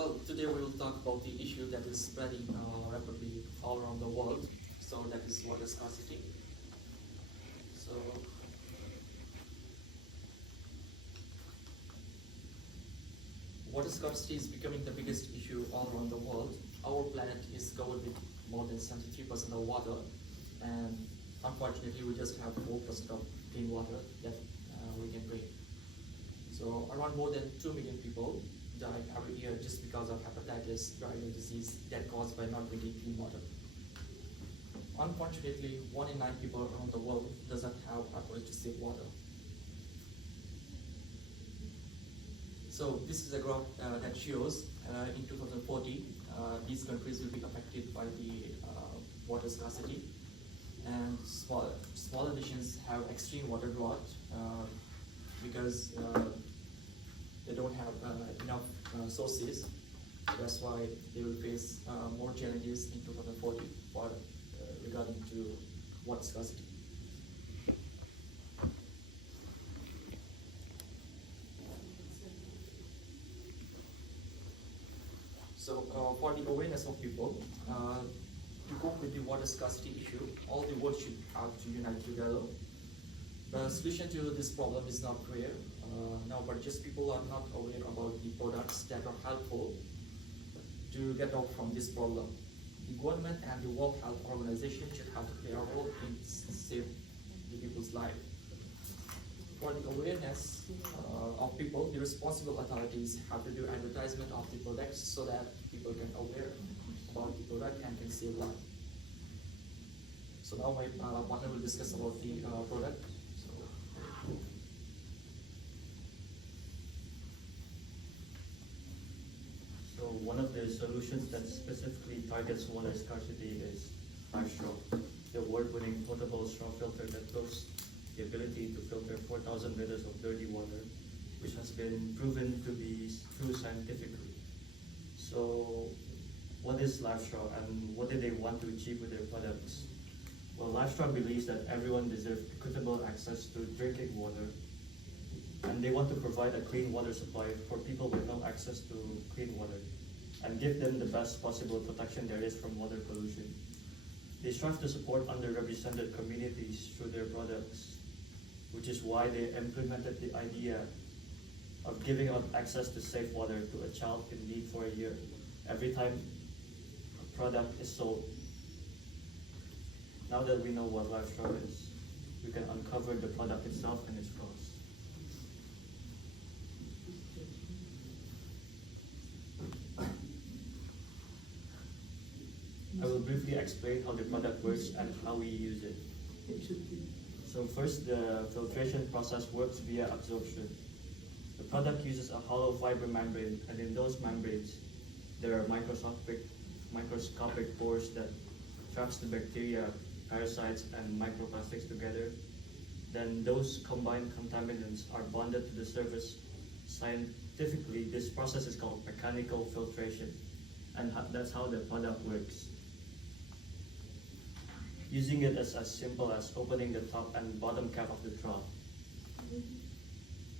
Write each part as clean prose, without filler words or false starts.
Well, today we will talk about the issue that is spreading rapidly all around the world. So that is water scarcity. So water scarcity is becoming the biggest issue all around the world. Our planet is covered with more than 73% of water, and unfortunately we just have 4% of clean water that we can drink. So around more than 2 million people die every year just because of hepatitis, dry eye disease that caused by not drinking clean water. Unfortunately, 1 in 9 people around the world does not have access to safe water. So this is a graph that shows in 2040 these countries will be affected by the water scarcity, and smaller nations have extreme water drought because they don't have enough sources. That's why they will face more challenges in 2040 regarding to water scarcity. So for the awareness of people, to cope with the water scarcity issue, all the world should have to unite together. The solution to this problem is not clear now, but just people are not aware about the products that are helpful to get out from this problem. The government and the World Health Organization should have to play a role in save the people's life. For the awareness of people, the responsible authorities have to do advertisement of the products so that people can aware about the product and can save life. So now my partner will discuss about the product. So one of the solutions that specifically targets water scarcity is Life Straw, the award-winning portable straw filter that boasts the ability to filter 4,000 liters of dirty water, which has been proven to be true scientifically. So what is Life Straw and what do they want to achieve with their products? Well, Life Straw believes that everyone deserves equitable access to drinking water, and they want to provide a clean water supply for people with no access to clean water and give them the best possible protection there is from water pollution. They strive to support underrepresented communities through their products, which is why they implemented the idea of giving out access to safe water to a child in need for a year every time a product is sold. Now that we know what Life Straw is, we can uncover the product itself and its flaws. I will briefly explain how the product works and how we use it. So first, the filtration process works via absorption. The product uses a hollow fiber membrane, and in those membranes, there are microscopic pores that traps the bacteria, parasites, and microplastics together. Then those combined contaminants are bonded to the surface. Scientifically, this process is called mechanical filtration, and that's how the product works. Using it as simple as opening the top and bottom cap of the straw,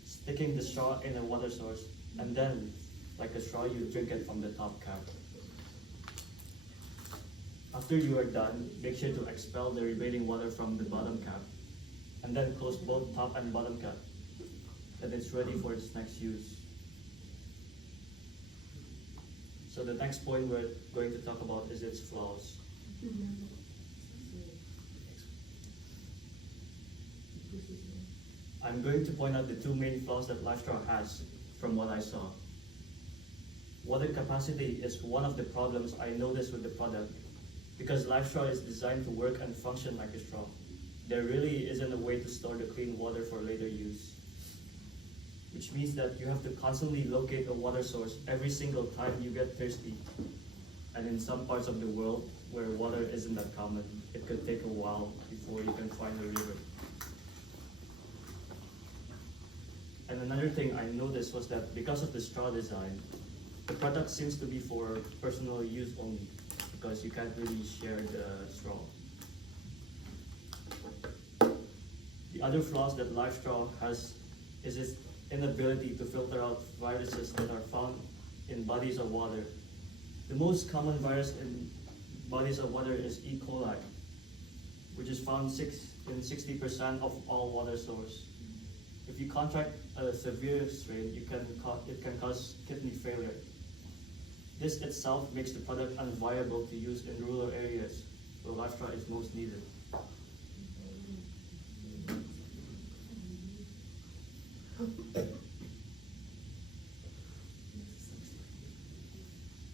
sticking the straw in a water source, and then, like a straw, you drink it from the top cap. After you are done, make sure to expel the remaining water from the bottom cap, and then close both top and bottom cap. Then it's ready for its next use. So the next point we're going to talk about is its flaws. I'm going to point out the two main flaws that Life Straw has from what I saw. Water capacity is one of the problems I noticed with the product, because Life Straw is designed to work and function like a straw. There really isn't a way to store the clean water for later use, which means that you have to constantly locate a water source every single time you get thirsty. And in some parts of the world where water isn't that common, it could take a while before you can find a river. And another thing I noticed was that because of the straw design, the product seems to be for personal use only, because you can't really share the straw. The other flaws that Life Straw has is its inability to filter out viruses that are found in bodies of water. The most common virus in bodies of water is E. coli, which is found in 60% of all water sources. If you contract a severe strain, it can cause kidney failure. This itself makes the product unviable to use in rural areas where live straw is most needed.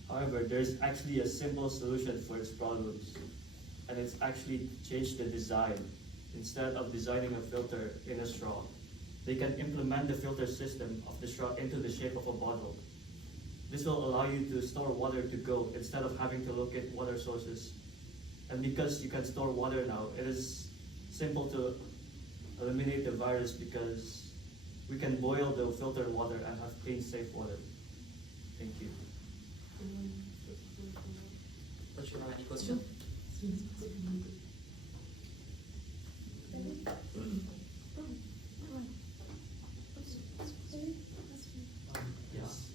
However, there's actually a simple solution for its problems, and it's actually to change the design. Instead of designing a filter in a straw, they can implement the filter system of the straw into the shape of a bottle. This will allow you to store water to go instead of having to locate water sources. And because you can store water now, it is simple to eliminate the virus because we can boil the filtered water and have clean, safe water. Thank you. Any question? Yes.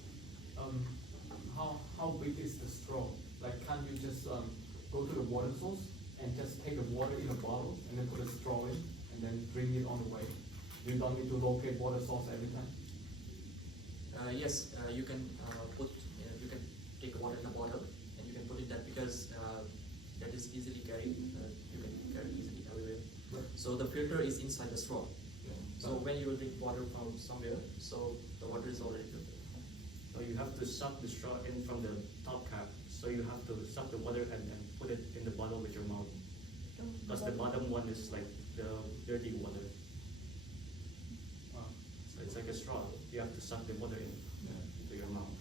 How big is the straw? Like, can't you just go to the water source and just take the water in a bottle and then put a straw in and then drink it on the way? You don't need to locate water source every time. Yes, you can you can take water in a bottle and you can put it there because that is easily carried. You can carry easily everywhere. Right. So the filter is inside the straw. Yeah. So when you will drink water from somewhere, so the water is already filtered. So you have to suck the straw in from the top cap. So you have to suck the water and then put it in the bottle with your mouth. Because the bottom one is like the dirty water. Wow. So it's like a straw. You have to suck the water into your mouth.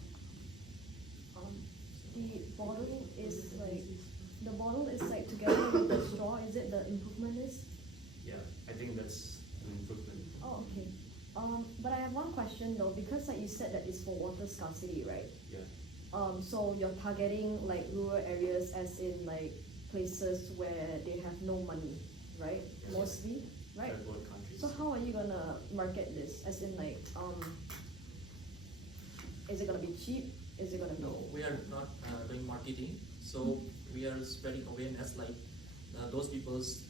The bottle is like together with the straw. Is it the improvement is? Yeah, I think that's an improvement. Oh, okay. But I have one question though, because like you said that it's for water scarcity, right? Yeah. So you're targeting like rural areas as in like places where they have no money, right? Yeah. Mostly, right? Third world countries. So how are you gonna market this? As in like, is it gonna be cheap? Is it gonna be? No, we are not doing marketing. So we are spreading awareness like those peoples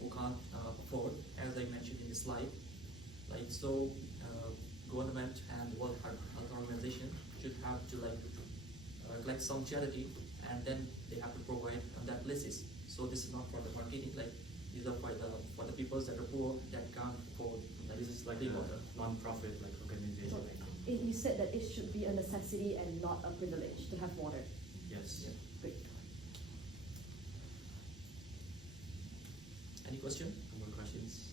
who can't afford, as I mentioned in the slide. Like so, government and World Health Organization should have to collect some charity, and then they have to provide on that basis. So this is not for the marketing. Like these are for the peoples that are poor that can't afford. Like This is like clean a water. non-profit like organization. So I think. you said that it should be a necessity and not a privilege to have water. Yes. Yeah. Great. Any question? More questions?